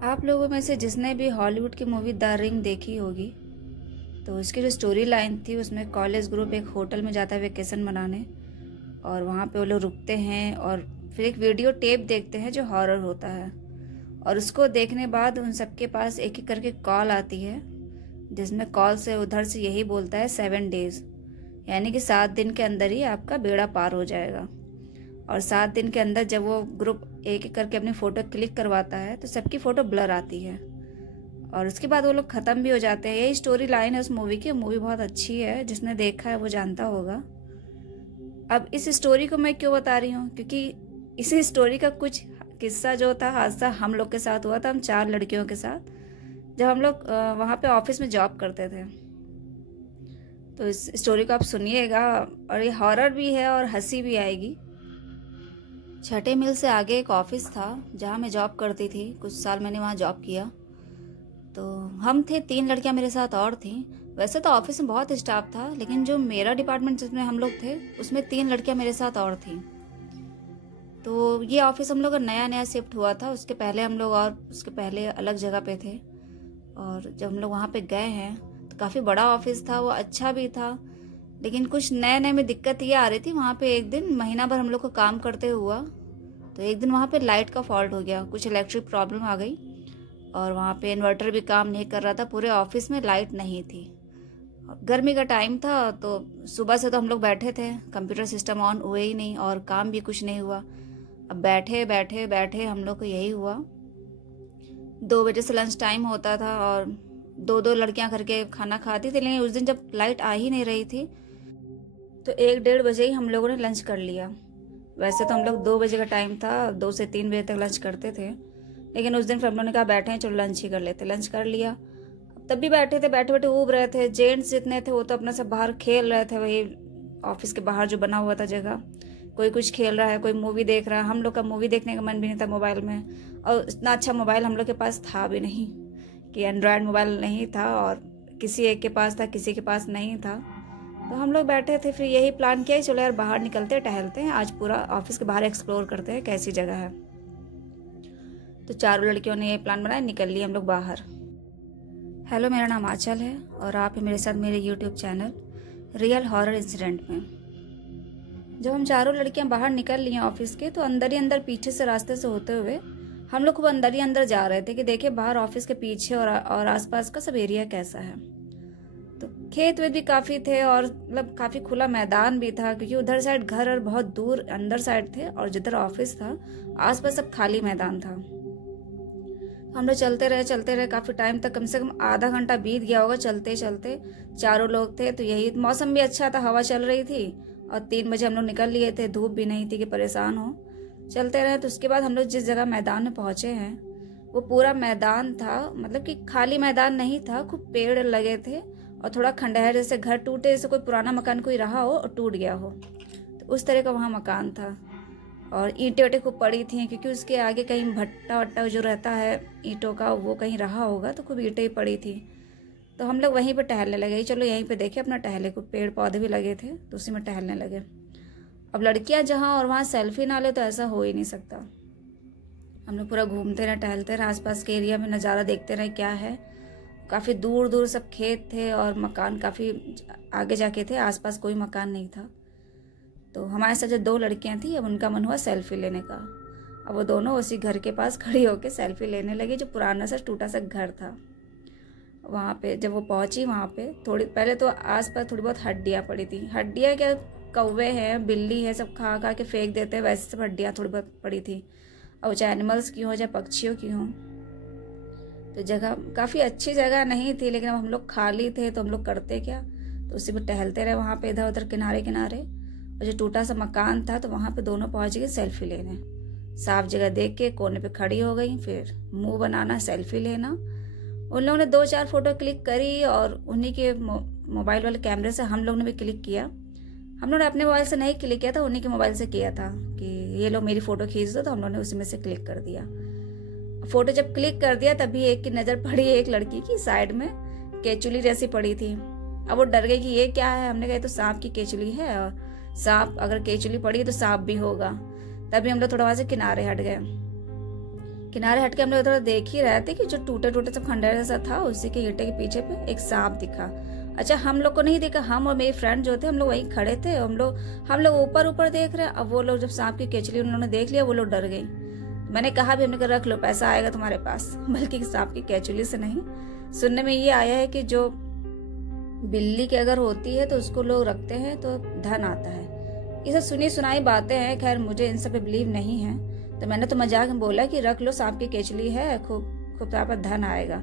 आप लोगों में से जिसने भी हॉलीवुड की मूवी द रिंग देखी होगी, तो उसकी जो स्टोरी लाइन थी उसमें कॉलेज ग्रुप एक होटल में जाता है वेकेशन मनाने, और वहाँ पे वो लोग रुकते हैं और फिर एक वीडियो टेप देखते हैं जो हॉरर होता है। और उसको देखने बाद उन सबके पास एक एक करके कॉल आती है, जिसमें कॉल से उधर से यही बोलता है 7 डेज, यानी कि 7 दिन के अंदर ही आपका बेड़ा पार हो जाएगा। और 7 दिन के अंदर जब वो ग्रुप एक एक करके अपनी फ़ोटो क्लिक करवाता है तो सबकी फ़ोटो ब्लर आती है और उसके बाद वो लोग ख़त्म भी हो जाते हैं। यही स्टोरी लाइन है उस मूवी की। मूवी बहुत अच्छी है, जिसने देखा है वो जानता होगा। अब इस स्टोरी को मैं क्यों बता रही हूँ, क्योंकि इसी स्टोरी का कुछ किस्सा जो था, हादसा हम लोग के साथ हुआ था, हम 4 लड़कियों के साथ, जब हम लोग वहाँ पे ऑफिस में जॉब करते थे। तो इस स्टोरी को आप सुनिएगा, और ये हॉरर भी है और हंसी भी आएगी। छठे मिल से आगे एक ऑफिस था जहाँ मैं जॉब करती थी। कुछ साल मैंने वहाँ जॉब किया। तो हम थे 3 लड़कियाँ मेरे साथ और थीं। वैसे तो ऑफिस में बहुत स्टाफ था, लेकिन जो मेरा डिपार्टमेंट जिसमें हम लोग थे उसमें 3 लड़कियाँ मेरे साथ और थीं। तो ये ऑफिस हम लोग का नया नया शिफ्ट हुआ था। उसके पहले हम लोग और उसके पहले अलग जगह पे थे, और जब हम लोग वहाँ पे गए हैं तो काफ़ी बड़ा ऑफिस था, वो अच्छा भी था। लेकिन कुछ नए नए में दिक्कत ये आ रही थी वहाँ पे। एक दिन महीना भर हम लोग को काम करते हुआ, तो एक दिन वहाँ पे लाइट का फॉल्ट हो गया, कुछ इलेक्ट्रिक प्रॉब्लम आ गई और वहाँ पे इन्वर्टर भी काम नहीं कर रहा था। पूरे ऑफिस में लाइट नहीं थी। गर्मी का टाइम था, तो सुबह से तो हम लोग बैठे थे, कंप्यूटर सिस्टम ऑन हुए ही नहीं और काम भी कुछ नहीं हुआ। अब बैठे बैठे बैठे हम लोग को यही हुआ, 2 बजे से लंच टाइम होता था और 2-2 लड़कियां करके खाना खाती थी। लेकिन उस दिन जब लाइट आ ही नहीं रही थी तो 1-1:30 बजे ही हम लोगों ने लंच कर लिया। वैसे तो हम लोग 2 बजे का टाइम था, 2 से 3 बजे तक लंच करते थे, लेकिन उस दिन फिर हम लोगों ने कहा बैठे हैं, चलो लंच ही कर लेते। लंच कर लिया। तब भी बैठे थे, बैठे बैठे ऊब रहे थे। जेंट्स जितने थे वो तो अपना सब बाहर खेल रहे थे, वही ऑफिस के बाहर जो बना हुआ था जगह। कोई कुछ खेल रहा है, कोई मूवी देख रहा है। हम लोग का मूवी देखने का मन भी नहीं था मोबाइल में, और इतना अच्छा मोबाइल हम लोग के पास था भी नहीं, कि एंड्रॉयड मोबाइल नहीं था, और किसी एक के पास था, किसी के पास नहीं था। तो हम लोग बैठे थे, फिर यही प्लान किया, चलो यार बाहर निकलते टहलते हैं, आज पूरा ऑफिस के बाहर एक्सप्लोर करते हैं कैसी जगह है। तो 4 लड़कियों ने ये प्लान बनाया, निकल लिए हम लोग बाहर। हेलो, मेरा नाम आंचल है और आप हैं मेरे साथ मेरे YouTube channel real horror incident में। जब हम 4 लड़कियां बाहर निकल ली ऑफिस के, तो अंदर ही अंदर पीछे से रास्ते से होते हुए हम लोग खूब अंदर ही अंदर जा रहे थे कि देखे बाहर ऑफिस के पीछे और आसपास का सब एरिया कैसा है। तो खेत वेत भी काफ़ी थे और मतलब काफ़ी खुला मैदान भी था, क्योंकि उधर साइड घर और बहुत दूर अंदर साइड थे, और जिधर ऑफिस था आसपास सब खाली मैदान था। हम लोग चलते रहे काफ़ी टाइम तक, कम से कम आधा घंटा बीत गया होगा चलते चलते। 4 लोग थे, तो यही मौसम भी अच्छा था, हवा चल रही थी, और 3 बजे हम लोग निकल लिए थे, धूप भी नहीं थी कि परेशान हो। चलते रहे। तो उसके बाद हम लोग जिस जगह मैदान में पहुंचे हैं, वो पूरा मैदान था, मतलब कि खाली मैदान नहीं था, खूब पेड़ लगे थे और थोड़ा खंडहर, जैसे घर टूटे, जैसे कोई पुराना मकान कोई रहा हो और टूट गया हो, तो उस तरह का वहाँ मकान था। और ईंटें वेंटें खूब पड़ी थी, क्योंकि उसके आगे कहीं भट्टा वट्टा जो रहता है ईंटों का, वो कहीं रहा होगा, तो खूब ईंटें ही पड़ी थी। तो हम लोग वहीं पे टहलने लगे, चलो यहीं पे देखे अपना टहले। कुछ पेड़ पौधे भी लगे थे, तो उसी में टहलने लगे। अब लड़कियां जहाँ और वहाँ सेल्फी ना ले तो ऐसा हो ही नहीं सकता। हम लोग पूरा घूमते रहे, टहलते रहे, आसपास के एरिया में नज़ारा देखते रहे क्या है। काफ़ी दूर दूर सब खेत थे और मकान काफ़ी आगे जाके थे, आसपास कोई मकान नहीं था। तो हमारे साथ जो 2 लड़कियां थी, अब उनका मन हुआ सेल्फी लेने का। अब वो दोनों उसी घर के पास खड़ी होकर सेल्फी लेने लगी, जो पुराना सा टूटा सा घर था। वहाँ पे जब वो पहुँची, वहाँ पे थोड़ी पहले तो आसपास थोड़ी बहुत हड्डियाँ पड़ी थी। हड्डियाँ क्या, कौवे हैं, बिल्ली है, सब खा खा के फेंक देते हैं, वैसे सब हड्डियाँ थोड़ी बहुत पड़ी थी। और चाहे एनिमल्स की हो चाहे पक्षियों की हो। तो जगह काफ़ी अच्छी जगह नहीं थी, लेकिन अब हम लोग खाली थे तो हम लोग करते क्या, तो उसी पर टहलते रहे वहाँ पे, इधर उधर किनारे किनारे। और जो टूटा सा मकान था, तो वहाँ पे दोनों पहुँच गए सेल्फी लेने। साफ जगह देख के कोने पे खड़ी हो गई, फिर मुंह बनाना, सेल्फी लेना। उन लोगों ने 2-4 फोटो क्लिक करी, और उन्हीं के मोबाइल वाले कैमरे से हम लोग ने भी क्लिक किया। हम लोगों ने अपने मोबाइल से नहीं क्लिक किया था, उन्हीं के मोबाइल से किया था कि ये लोग मेरी फ़ोटो खींच दो, तो हम लोगों ने उसी में से क्लिक कर दिया। फ़ोटो जब क्लिक कर दिया, तभी एक की नज़र पड़ी एक लड़की की, साइड में केचुली जैसी पड़ी थी। अब वो डर गई कि ये क्या है। हमने कहा तो सांप की केचुली है, और सांप अगर केचुली पड़ी तो सांप भी होगा। तभी हम लोग थोड़ा वहाँ से किनारे हट गए। किनारे हटके हम लोग थोड़ा देख ही रहे थे कि जो टूटे टूटे सब खंडर जैसा था, उसी के ईंटे के पीछे पे एक सांप दिखा। अच्छा, हम लोग को नहीं दिखा, हम और मेरी फ्रेंड जो थे हम लोग वहीं खड़े थे। हम लोग ऊपर ऊपर देख रहे हैं। अब वो लोग जब सांप की केचली उन्होंने देख लिया, वो लोग डर गई। मैंने कहा भी, हमने कहा रख लो, पैसा आएगा तुम्हारे पास, बल्कि सांप की केचली से नहीं। सुनने में ये आया है कि जो बिल्ली की अगर होती है तो उसको लोग रखते हैं तो धन आता है। ये सब सुनी सुनाई बातें हैं। खैर मुझे इन सब पे बिलीव नहीं है, तो मैंने तो मजाक में बोला कि रख लो, सांप की केचली है, खूब खूब पर धन आएगा।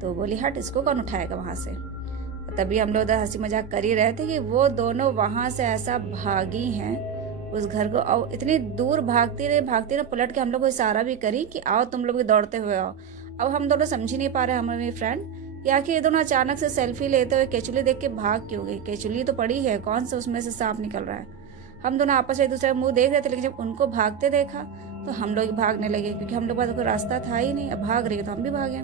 तो बोली हट, इसको कौन उठाएगा वहां से। तभी हम लोग उधर हंसी मजाक कर ही रहे थे कि वो दोनों वहां से ऐसा भागी हैं उस घर को, और इतनी दूर भागती रहे, पलट के हम लोग को इशारा भी करी कि आओ तुम लोग भी दौड़ते हुए आओ। अब हम दोनों समझ ही नहीं पा रहे, हमारे फ्रेंड, या कि ये दोनों अचानक से सेल्फी लेते हुए केचुली देख के भाग क्यों गई। केचुली तो पड़ी है, कौन सा उसमें से सांप निकल रहा है। हम दोनों आपस में एक दूसरे का मुंह देख रहे थे, लेकिन जब उनको भागते देखा तो हम लोग भागने लगे, क्योंकि हम लोग पास कोई रास्ता था ही नहीं। अब भाग रही है तो हम भी भागे।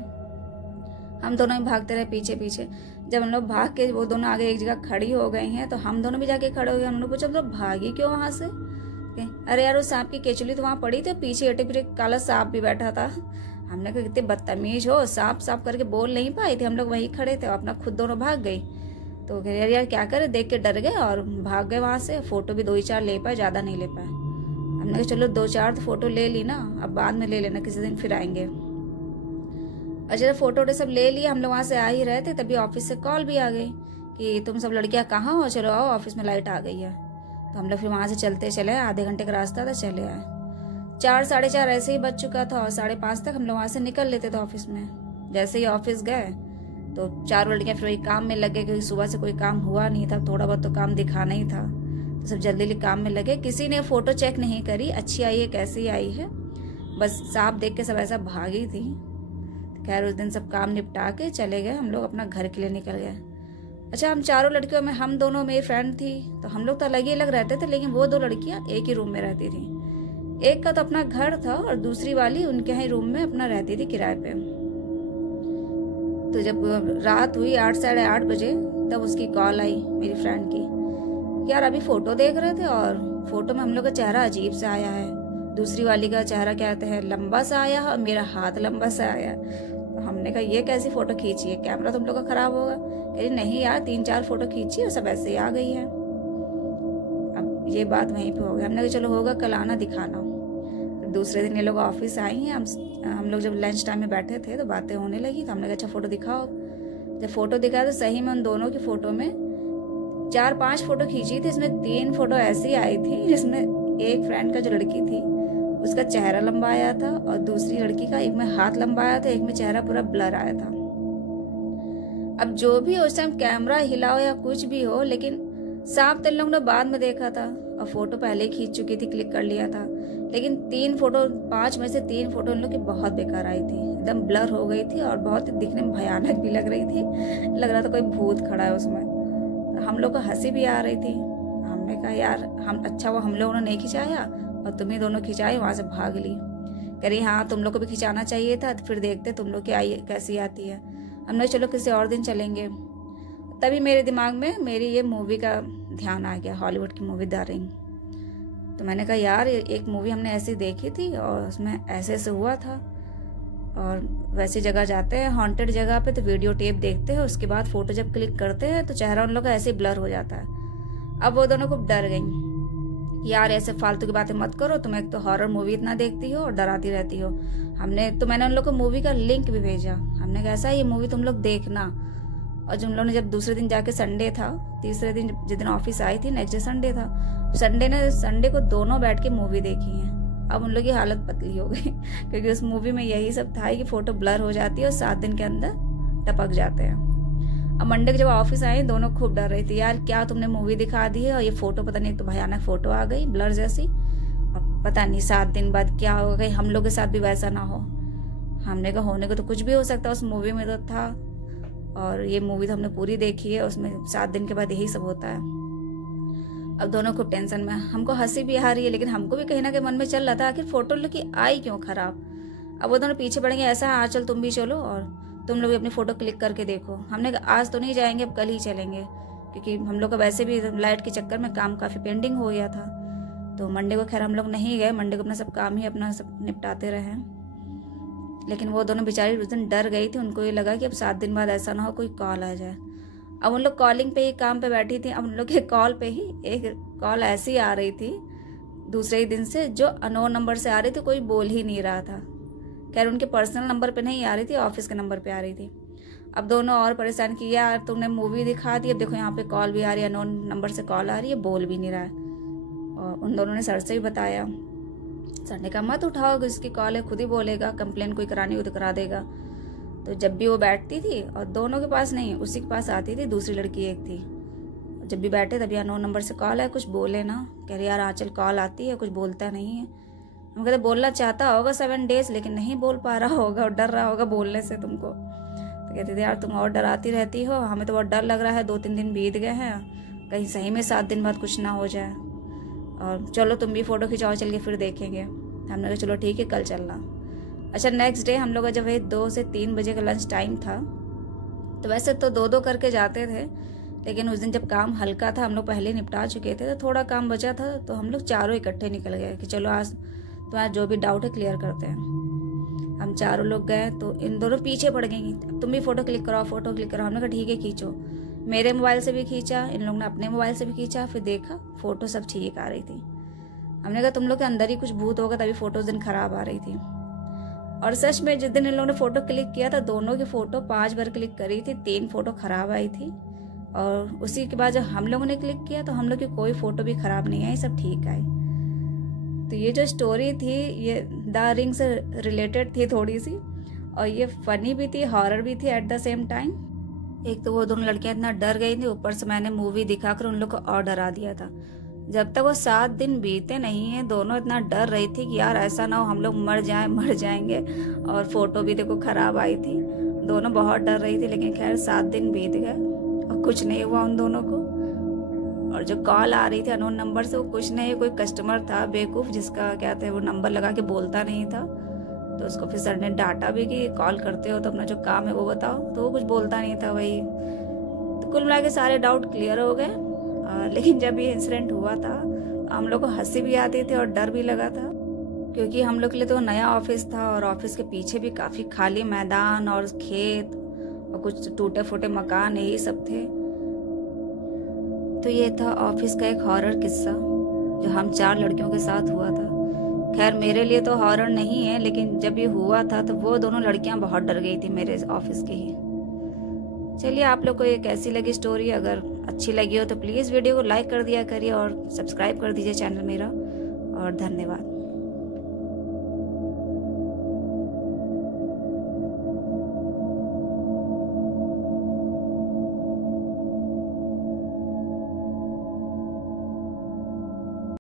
हम दोनों ही भागते रहे पीछे पीछे। जब हम लोग भाग के वो दोनों आगे एक जगह खड़ी हो गई हैं, तो हम दोनों भी जाके खड़े हो गए। हम लोग पूछा, हम लोग भागी क्यों वहां से। अरे यार, वो सांप की केचुली तो वहां पड़ी थी, पीछे एटे पीछे काला सांप भी बैठा था। हमने कहा कितने बदतमीज हो, सांप सांप करके बोल नहीं पाए थे। हम लोग वहीं खड़े थे, अपना खुद दोनों भाग गई। तो यार क्या करे, देख के डर गए और भाग गए वहां से। फोटो भी 2-4 ले पाए, ज्यादा नहीं ले पाए। हमने कहा चलो 2-4 तो फोटो ले ली ना, अब बाद में ले लेना, किसी दिन फिर आएंगे। अच्छा, फोटो सब ले लिए। हम लोग वहां से आ ही रहे थे, तभी ऑफिस से कॉल भी आ गई कि तुम सब लड़कियां कहाँ हो, चलो आओ, ऑफिस में लाइट आ गई है। तो हम लोग फिर वहां से चलते चले, आधे घंटे का रास्ता था, चले आए। 4 साढ़े 4 ऐसे ही बज चुका था, और 5:30 तक हम लोग वहां से निकल लेते थे ऑफिस में। जैसे ही ऑफिस गए तो 4 लड़कियां फिर वही काम में लगे, क्योंकि सुबह से कोई काम हुआ नहीं था, थोड़ा बहुत तो काम दिखाना ही था। तो सब जल्दी काम में लगे। किसी ने फोटो चेक नहीं करी, अच्छी आई है कैसी आई है, बस सांप देख के सब ऐसा भागी थी। खैर उस दिन सब काम निपटा के चले गए, हम लोग अपना घर के लिए निकल गए। अच्छा, हम 4 लड़कियों में हम दोनों मेरी फ्रेंड थी, तो हम लोग तो अलग ही अलग रहते थे, लेकिन वो 2 लड़कियां एक ही रूम में रहती थी। एक का तो अपना घर था और दूसरी वाली उनके ही रूम में अपना रहती थी किराए पे। तो जब रात हुई 8 साढ़े 8 बजे, तब उसकी कॉल आई मेरी फ्रेंड की, यार अभी फोटो देख रहे थे और फोटो में हम लोग का चेहरा अजीब से आया है। दूसरी वाली का चेहरा कहते हैं लंबा सा आया और मेरा हाथ लंबा सा आया। तो हमने कहा ये कैसी फोटो खींची है, कैमरा तुम लोग का खराब होगा। कह रही नहीं यार, 3-4 फोटो खींची और सब ऐसे ही आ गई है। अब ये बात वहीं पे हो गई। हमने कहा चलो होगा, कल आना दिखाना। दूसरे दिन ये लोग ऑफिस आई हैं। हम लोग जब लंच टाइम में बैठे थे तो बातें होने लगी, तो हमने कहा अच्छा फोटो दिखाओ। जब फोटो दिखाया तो सही में उन दोनों की फोटो में 4-5 फोटो खींची थी, इसमें 3 फोटो ऐसी आई थी जिसमें एक फ्रेंड का जो लड़की थी उसका चेहरा लंबा आया था, और दूसरी लड़की का एक में हाथ लंबा आया था, एक में चेहरा पूरा ब्लर आया था। अब जो भी उस टाइम कैमरा हिला हो या कुछ भी हो, लेकिन सांप तो इन लोगों ने बाद में देखा था और फोटो पहले ही खींच चुकी थी, क्लिक कर लिया था। लेकिन 5 में से 3 फोटो इन लोग की बहुत बेकार आई थी, एकदम ब्लर हो गई थी और बहुत दिखने में भयानक भी लग रही थी। लग रहा था कोई भूत खड़ा है उसमें। तो हम लोग को हंसी भी आ रही थी। हमने कहा यार वो हम लोगों ने नहीं खिंचाया और तुम ही दोनों खिंचाए, वहां से भाग ली। कह रही हाँ तुम लोग को भी खिंचाना चाहिए था, तो फिर देखते तुम लोग की कैसी आती है। हमने चलो किसी और दिन चलेंगे। तभी मेरे दिमाग में मेरी ये मूवी का ध्यान आ गया, हॉलीवुड की मूवी द रिंग। तो मैंने कहा यार एक मूवी हमने ऐसी देखी थी और उसमें ऐसे ऐसे हुआ था, और वैसी जगह जाते हैं हॉन्टेड जगह पे तो वीडियो टेप देखते हैं, उसके बाद फोटो जब क्लिक करते हैं तो चेहरा उन लोग का ऐसे ब्लर हो जाता है। अब वो दोनों खूब डर गई, यार ऐसे फालतू की बातें मत करो, तुम एक तो हॉरर मूवी इतना देखती हो और डराती रहती हो। मैंने उन लोग को मूवी का लिंक भी भेजा। हमने कहा ऐसा ये मूवी तुम लोग देखना। और जो उन लोगों ने जब दूसरे दिन जाके, संडे था, तीसरे दिन जिस दिन ऑफिस आई थी नेक्स्ट डे संडे था, संडे को दोनों बैठ के मूवी देखी है। अब उन लोग की हालत पतली हो गई क्योंकि उस मूवी में यही सब था कि फोटो ब्लर हो जाती है और 7 दिन के अंदर टपक जाते हैं। अब मंडे को जब ऑफिस आए दोनों खूब डर रही थी, यार क्या तुमने मूवी दिखा दी है और ये फोटो पता नहीं, तो भयानक फोटो आ गई ब्लर जैसी, और पता नहीं 7 दिन बाद क्या होगा, कहीं हम लोग के साथ भी वैसा ना हो। हमने कहा होने को तो कुछ भी हो सकता है, उस मूवी में तो था, और ये मूवी तो हमने पूरी देखी है, उसमें 7 दिन के बाद यही सब होता है। अब दोनों खूब टेंशन में, हमको हंसी भी आ रही है, लेकिन हमको भी कहीं ना कहीं मन में चल रहा था आखिर फोटो की आई क्यों खराब। अब वो दोनों पीछे पड़ेंगे, ऐसा है चल तुम भी चलो और तुम लोग भी अपनी फोटो क्लिक करके देखो। हमने कहा आज तो नहीं जाएंगे, अब कल ही चलेंगे, क्योंकि हम लोग का वैसे भी लाइट के चक्कर में काम काफी पेंडिंग हो गया था। तो मंडे को खैर हम लोग नहीं गए, मंडे को अपना सब काम ही अपना सब निपटाते रहे। लेकिन वो दोनों बेचारी उस दिन डर गई थी। उनको ये लगा कि अब 7 दिन बाद ऐसा ना हो कोई कॉल आ जाए। अब उन लोग कॉलिंग पे ही काम पे बैठी थी। अब उन लोग के कॉल पे ही एक कॉल ऐसी आ रही थी दूसरे ही दिन से, जो अननोन नंबर से आ रही थी, कोई बोल ही नहीं रहा था। खैर उनके पर्सनल नंबर पे नहीं आ रही थी, ऑफिस के नंबर पे आ रही थी। अब दोनों और परेशान कि यार तुमने मूवी दिखा दी, अब देखो यहाँ पे कॉल भी आ रही है, अननोन नंबर से कॉल आ रही है, बोल भी नहीं रहा है। और उन दोनों ने सर से ही बताया। सर ने कहा मत उठाओ, इसकी कॉल है, खुद ही बोलेगा, कंप्लेन कोई करानी हो तो करा देगा। तो जब भी वो बैठती थी, और दोनों के पास नहीं, उसी के पास आती थी, दूसरी लड़की एक थी, जब भी बैठे तभी अननोन नंबर से कॉल है, कुछ बोले ना। कह रही यार आंचल कॉल आती है, कुछ बोलता नहीं है। हम कहते बोलना चाहता होगा 7 डेज, लेकिन नहीं बोल पा रहा होगा और डर रहा होगा बोलने से तुमको। तो कहती थी यार तुम और डराती रहती हो, हमें तो बहुत डर लग रहा है, 2-3 दिन बीत गए हैं, कहीं सही में 7 दिन बाद कुछ ना हो जाए, और चलो तुम भी फ़ोटो खिंचाओ, चल के फिर देखेंगे। हमने कहा चलो ठीक है, कल चलना। अच्छा नेक्स्ट डे हम लोग का जब 2 से 3 बजे का लंच टाइम था, तो वैसे तो 2-2 करके जाते थे, लेकिन उस दिन जब काम हल्का था, हम लोग पहले निपटा चुके थे, तो थोड़ा काम बचा था, तो हम लोग चारों इकट्ठे निकल गए कि चलो आज तुम्हारा जो भी डाउट है क्लियर करते हैं। हम चारों लोग गए तो इन दोनों पीछे पड़ गई, तुम भी फ़ोटो क्लिक कराओ, फ़ोटो क्लिक कराओ। हमने कहा ठीक है खींचो। मेरे मोबाइल से भी खींचा, इन लोगों ने अपने मोबाइल से भी खींचा, फिर देखा फ़ोटो सब ठीक आ रही थी। हमने कहा तुम लोग के अंदर ही कुछ भूत होगा, तभी फ़ोटो उस दिन ख़राब आ रही थी। और सच में जिस दिन इन लोगों ने फ़ोटो क्लिक किया था, दोनों की फ़ोटो 5 बार क्लिक करी थी, 3 फ़ोटो ख़राब आई थी। और उसी के बाद जब हम लोगों ने क्लिक किया तो हम लोग की कोई फ़ोटो भी ख़राब नहीं आई, सब ठीक आई। तो ये जो स्टोरी थी ये द रिंग से रिलेटेड थी थोड़ी सी, और ये फ़नी भी थी, हॉरर भी थी एट द सेम टाइम। एक तो वो दोनों लड़कियां इतना डर गई थी, ऊपर से मैंने मूवी दिखाकर उन लोग को और डरा दिया था। जब तक वो 7 दिन बीते नहीं है, दोनों इतना डर रही थी कि यार ऐसा ना हो हम लोग मर जाएंगे। और फोटो भी देखो खराब आई थी, दोनों बहुत डर रही थी। लेकिन खैर 7 दिन बीत गए और कुछ नहीं हुआ उन दोनों को। और जो कॉल आ रही थी अननोन नंबर से, वो कुछ नहीं, कोई कस्टमर था बेवकूफ़, जिसका क्या कहते हैं वो नंबर लगा के बोलता नहीं था। तो उसको फिर सर ने डांटा भी कि कॉल करते हो तो अपना जो काम है वो बताओ, तो वो कुछ बोलता नहीं था वही। तो कुल मिला के सारे डाउट क्लियर हो गए। लेकिन जब ये इंसिडेंट हुआ था, हम लोग को हंसी भी आती थी और डर भी लगा था, क्योंकि हम लोग के लिए तो नया ऑफिस था, और ऑफिस के पीछे भी काफ़ी खाली मैदान और खेत और कुछ टूटे फूटे मकान, यही सब थे। तो ये था ऑफिस का एक हॉरर किस्सा जो हम 4 लड़कियों के साथ हुआ था। खैर मेरे लिए तो हॉरर नहीं है, लेकिन जब ये हुआ था तो वो दोनों लड़कियां बहुत डर गई थी मेरे ऑफिस की ही। चलिए आप लोग को ये कैसी लगी स्टोरी, अगर अच्छी लगी हो तो प्लीज़ वीडियो को लाइक कर दिया करिए और सब्सक्राइब कर दीजिए चैनल मेरा, और धन्यवाद।